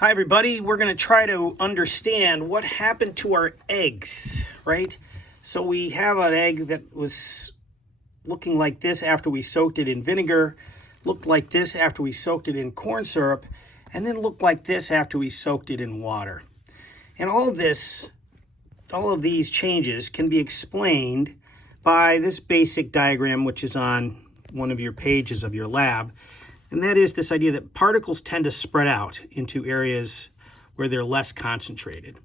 Hi everybody, we're going to try to understand what happened to our eggs, right? So we have an egg that was looking like this after we soaked it in vinegar, looked like this after we soaked it in corn syrup, and then looked like this after we soaked it in water. And all of these changes can be explained by this basic diagram, which is on one of your pages of your lab. And that is this idea that particles tend to spread out into areas where they're less concentrated.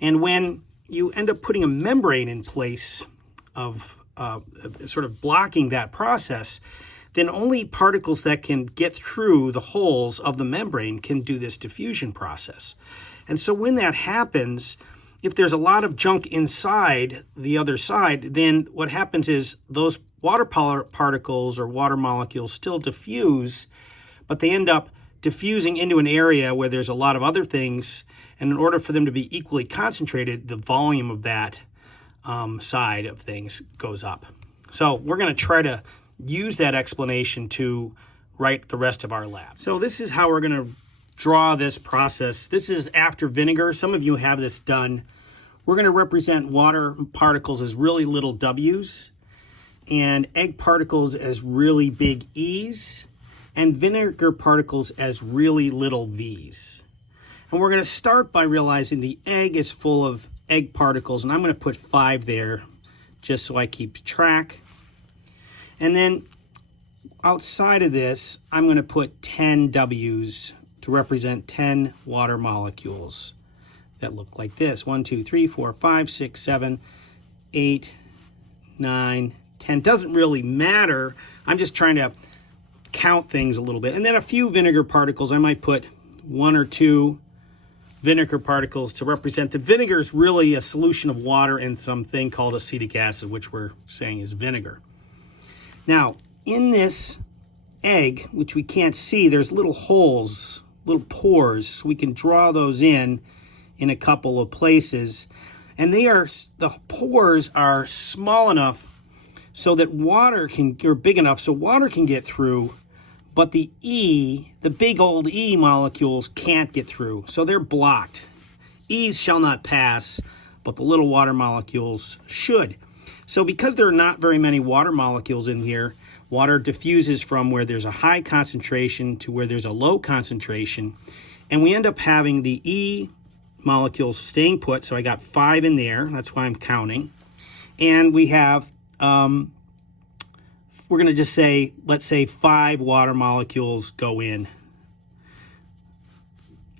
And when you end up putting a membrane in place of sort of blocking that process, then only particles that can get through the holes of the membrane can do this diffusion process. And so when that happens, if there's a lot of junk inside the other side, then what happens is those water particles or water molecules still diffuse, but they end up diffusing into an area where there's a lot of other things, and in order for them to be equally concentrated, the volume of that side of things goes up. So we're going to try to use that explanation to write the rest of our lab. So this is how we're going to draw this process. This is after vinegar. Some of you have this done. We're going to represent water particles as really little w's, and egg particles as really big E's, and vinegar particles as really little V's. And we're going to start by realizing the egg is full of egg particles, and I'm going to put 5 there just so I keep track. And then outside of this, I'm going to put 10 W's to represent 10 water molecules that look like this. 1, 2, 3, 4, 5, 6, 7, 8, 9, 10. Doesn't really matter. I'm just trying to count things a little bit. And then a few vinegar particles. I might put 1 or 2 vinegar particles to represent the vinegar is really a solution of water and something called acetic acid, which we're saying is vinegar. Now, in this egg, which we can't see, there's little holes, little pores, so we can draw those in a couple of places. And the pores are small enough so that or big enough so water can get through, but the big old E molecules can't get through, so they're blocked. E's shall not pass, but the little water molecules should. So because there are not very many water molecules in here, water diffuses from where there's a high concentration to where there's a low concentration, and we end up having the E molecules staying put, so I got 5 in there, that's why I'm counting. And we have we're going to just say, let's say 5 water molecules go in.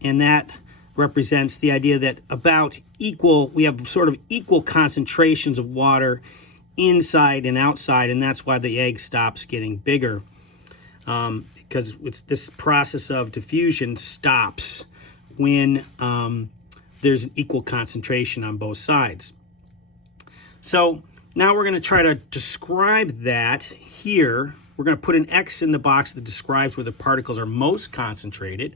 And that represents the idea that we have sort of equal concentrations of water inside and outside, and that's why the egg stops getting bigger. Because it's this process of diffusion stops when there's an equal concentration on both sides. So now we're going to try to describe that here. We're going to put an X in the box that describes where the particles are most concentrated.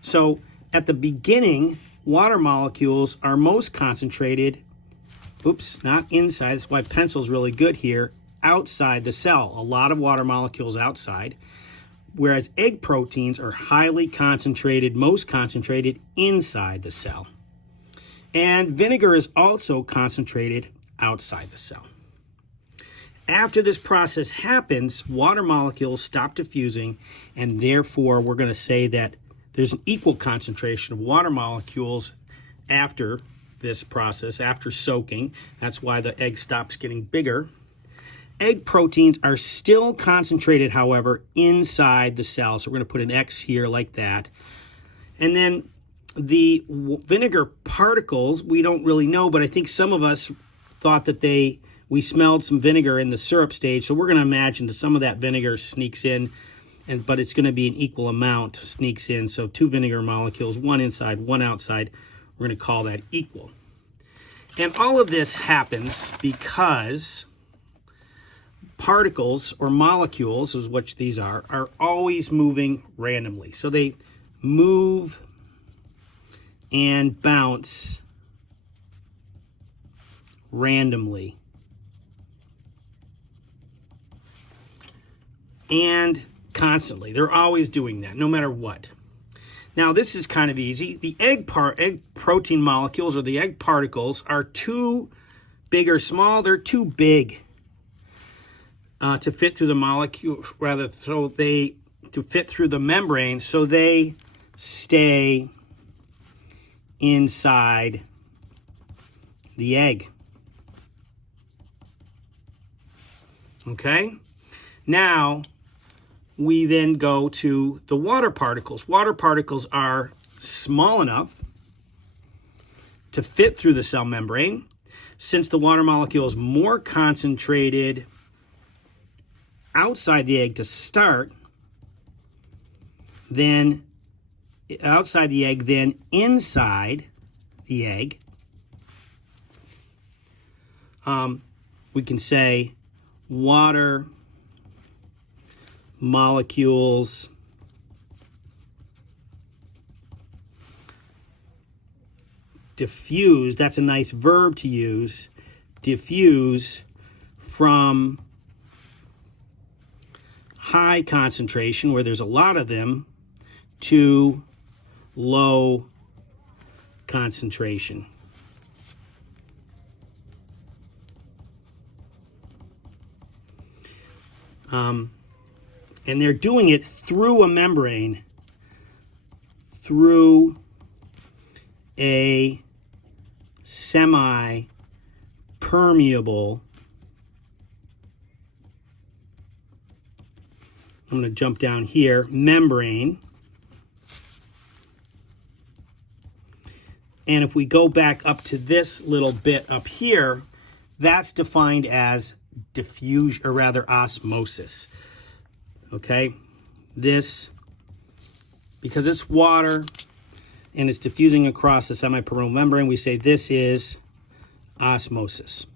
So at the beginning, water molecules are most concentrated, not inside, that's why pencil's really good here, outside the cell. A lot of water molecules outside, whereas egg proteins are highly concentrated, most concentrated inside the cell. And vinegar is also concentrated outside the cell. After this process happens, water molecules stop diffusing, and therefore we're going to say that there's an equal concentration of water molecules after this process, after soaking. That's why the egg stops getting bigger. Egg proteins are still concentrated, however, inside the cell. So we're going to put an X here like that. And then the vinegar particles, we don't really know, but I think some of us thought that we smelled some vinegar in the syrup stage, so we're going to imagine that some of that vinegar sneaks in, but it's going to be an equal amount sneaks in. So 2 vinegar molecules, 1 inside, 1 outside. We're going to call that equal. And all of this happens because particles or molecules, is what these are always moving randomly. So they move and bounce randomly. And constantly. They're always doing that, no matter what. Now this is kind of easy. The egg protein molecules, or the egg particles, are too big or small. They're too big to fit through the molecule, to fit through the membrane, so they stay inside the egg. Okay? Now, we then go to the water particles. Water particles are small enough to fit through the cell membrane. Since the water molecule is more concentrated outside the egg to start, then outside the egg, then inside the egg, we can say water molecules diffuse. That's a nice verb to use. Diffuse from high concentration, where there's a lot of them, to low concentration. And they're doing it through a membrane, through a semi-permeable, I'm going to jump down here, membrane. And if we go back up to this little bit up here, that's defined as diffusion, or rather osmosis. Okay, this, because it's water and it's diffusing across the semi-permeable membrane, we say this is osmosis.